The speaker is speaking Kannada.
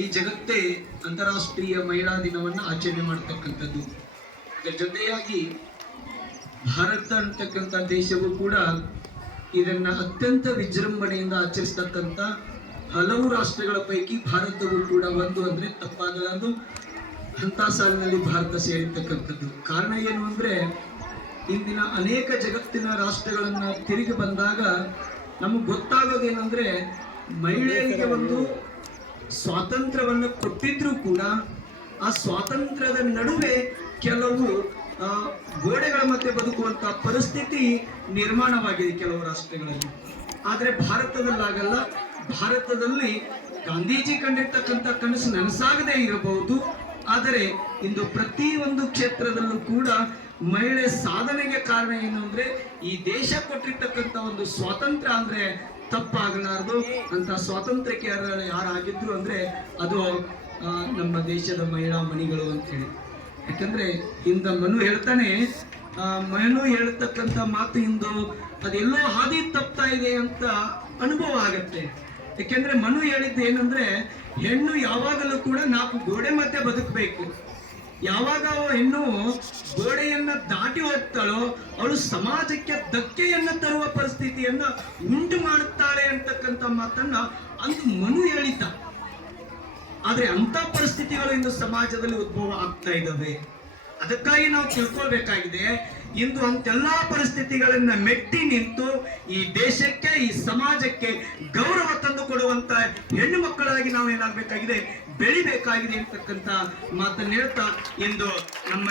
ಈ ಜಗತ್ತೇ ಅಂತಾರಾಷ್ಟ್ರೀಯ ಮಹಿಳಾ ದಿನವನ್ನು ಆಚರಣೆ ಮಾಡತಕ್ಕಂಥದ್ದು. ಇದರ ಜೊತೆಯಾಗಿ ಭಾರತ ಅಂತಕ್ಕಂಥ ದೇಶವು ಕೂಡ ಇದನ್ನ ಅತ್ಯಂತ ವಿಜೃಂಭಣೆಯಿಂದ ಆಚರಿಸತಕ್ಕಂಥ ಹಲವು ರಾಷ್ಟ್ರಗಳ ಪೈಕಿ ಭಾರತವು ಕೂಡ ಒಂದು ಅಂದ್ರೆ ತಪ್ಪಾಗಲಾರದು. ಅಂತ ಸಾಲಿನಲ್ಲಿ ಭಾರತ ಸೇರಿರ್ತಕ್ಕಂಥದ್ದು. ಕಾರಣ ಏನು ಅಂದ್ರೆ ಇಂದಿನ ಅನೇಕ ಜಗತ್ತಿನ ರಾಷ್ಟ್ರಗಳನ್ನ ತಿರುಗಿ ಬಂದಾಗ ನಮಗೆ ಗೊತ್ತಾಗೋದೇನೆಂದ್ರೆ ಮಹಿಳೆಯರಿಗೆ ಒಂದು ಸ್ವಾತಂತ್ರ್ಯವನ್ನು ಕೊಟ್ಟಿದ್ರೂ ಕೂಡ ಆ ಸ್ವಾತಂತ್ರ್ಯದ ನಡುವೆ ಕೆಲವು ಗೋಡೆಗಳ ಮಧ್ಯೆ ಬದುಕುವಂತಹ ಪರಿಸ್ಥಿತಿ ನಿರ್ಮಾಣವಾಗಿದೆ ಕೆಲವು ರಾಷ್ಟ್ರಗಳಲ್ಲಿ. ಆದರೆ ಭಾರತದಲ್ಲಾಗಲ್ಲ. ಭಾರತದಲ್ಲಿ ಗಾಂಧೀಜಿ ಕಂಡಿರ್ತಕ್ಕಂಥ ಕನಸು ನನಸಾಗದೇ ಇರಬಹುದು, ಆದರೆ ಇಂದು ಪ್ರತಿಯೊಂದು ಕ್ಷೇತ್ರದಲ್ಲೂ ಕೂಡ ಮಹಿಳೆ ಸಾಧನೆಗೆ ಕಾರಣ ಏನು ಅಂದ್ರೆ ಈ ದೇಶ ಕೊಟ್ಟಿರ್ತಕ್ಕಂಥ ಒಂದು ಸ್ವಾತಂತ್ರ್ಯ ಅಂದ್ರೆ ತಪ್ಪಾಗಲಾರದು. ಅಂತ ಸ್ವಾತಂತ್ರ್ಯಕ್ಕೆ ಯಾರಾಗಿದ್ರು ಅಂದ್ರೆ ಅದು ನಮ್ಮ ದೇಶದ ಮಹಿಳಾ ಮಣಿಗಳು ಅಂತ ಹೇಳಿ. ಯಾಕಂದ್ರೆ ಇಂದ ಮನು ಹೇಳ್ತಾನೆ, ಮನು ಹೇಳ್ತಕ್ಕಂಥ ಮಾತು ಇಂದು ಅದೆಲ್ಲೋ ಹಾದಿ ತಪ್ತಾ ಇದೆ ಅಂತ ಅನುಭವ ಆಗತ್ತೆ. ಯಾಕೆಂದ್ರೆ ಮನು ಹೇಳಿದ್ದು ಏನಂದ್ರೆ ಹೆಣ್ಣು ಯಾವಾಗಲೂ ಕೂಡ 4 ಗೋಡೆ ಮಧ್ಯೆ ಬದುಕಬೇಕು. ಯಾವಾಗ ಹೆಣ್ಣು ಗೋಡೆಯನ್ನ ದಾಟಿ ಹೋಗ್ತಾಳೋ ಅವಳು ಸಮಾಜಕ್ಕೆ ಧಕ್ಕೆಯನ್ನ ತರುವ ಪರಿಸ್ಥಿತಿಯನ್ನ ಉಂಟು ಮಾಡುತ್ತಾಳೆ ಅಂತಕ್ಕಂಥ ಮಾತನ್ನ ಅಂದು ಮನು ಹೇಳಿದ್ದ. ಆದ್ರೆ ಅಂತ ಪರಿಸ್ಥಿತಿಗಳು ಇಂದು ಸಮಾಜದಲ್ಲಿ ಉದ್ಭವ ಆಗ್ತಾ ಇದ್ದಾವೆ. ಅದಕ್ಕಾಗಿ ನಾವು ತಿಳ್ಕೊಳ್ಬೇಕಾಗಿದೆ, ಇಂದು ಅಂತೆಲ್ಲಾ ಪರಿಸ್ಥಿತಿಗಳನ್ನ ಮೆಟ್ಟಿ ನಿಂತು ಈ ದೇಶಕ್ಕೆ ಈ ಸಮಾಜಕ್ಕೆ ಗೌರವ ತಂದು ಕೊಡುವಂತ ಹೆಣ್ಣು ಮಕ್ಕಳಾಗಿ ನಾವು ಏನಾಗಬೇಕಾಗಿದೆ, ಬೆಳಿಬೇಕಾಗಿದೆ ಅಂತಕ್ಕಂಥ ಮಾತನ್ನ ಹೇಳ್ತಾ ಇಂದು ನಮ್ಮ